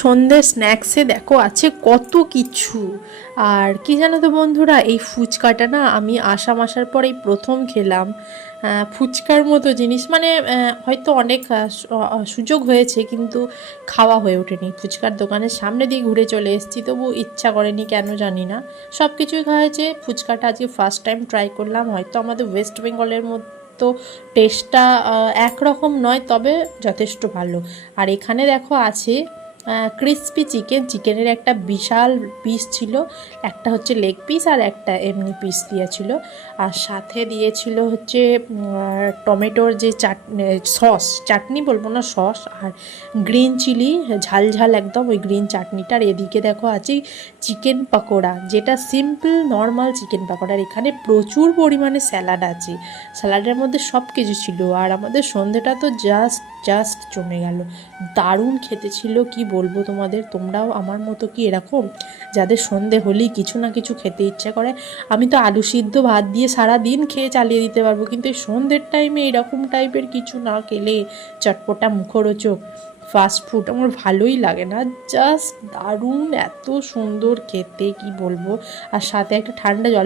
সন্ধ্যে স্ন্যাক্সে দেখো আছে কত কিছু। আর কি জানো তো বন্ধুরা, এই ফুচকাটা না আমি আসার পর এই প্রথম খেলাম। ফুচকার মতো জিনিস মানে হয়তো অনেক সুযোগ হয়েছে, কিন্তু খাওয়া হয়ে ওঠেনি। ফুচকার দোকানের সামনে দিয়ে ঘুরে চলে এসেছি, তবু ইচ্ছা করেনি কেন জানি না। সব কিছুই খাওয়া হয়েছে, ফুচকাটা আজকে ফার্স্ট টাইম ট্রাই করলাম। হয়তো আমাদের ওয়েস্ট বেঙ্গলের মতো টেস্টটা একরকম নয়, তবে যথেষ্ট ভালো। আর এখানে দেখো আছে ক্রিসপি চিকেনের একটা বিশাল পিস ছিল, একটা হচ্ছে লেগ পিস আর একটা এমনি পিস দিয়েছিল। আর সাথে দিয়েছিল হচ্ছে টমেটোর যে চাটনি বলবো না, সস, আর গ্রিন চিলি, ঝাল ঝাল একদম ওই গ্রিন চাটনিটার। এদিকে দেখো আছে চিকেন পকোড়া, যেটা সিম্পল নর্মাল চিকেন পকোড়া। আর এখানে প্রচুর পরিমাণে স্যালাড আছে, স্যালাডের মধ্যে সব কিছু ছিল। আর আমাদের সন্ধেটা তো জাস্ট জমে গেল। দারুণ খেতে ছিল, কি বলবো তোমাদের। তোমরাও আমার মতো কি এরকম, যাদের সন্ধে হলেই কিছু না কিছু খেতে ইচ্ছে করে? আমি তো আলু সিদ্ধ ভাত দিয়ে সারা দিন খেয়ে চালিয়ে দিতে পারবো, কিন্তু এই সন্ধ্যের টাইমে এরকম টাইপের কিছু না খেলে, চটপটা মুখরোচক ফাস্ট ফুড আমার ভালোই লাগে না। জাস্ট দারুণ, এত সুন্দর খেতে, কি বলবো। আর সাথে একটা ঠান্ডা জল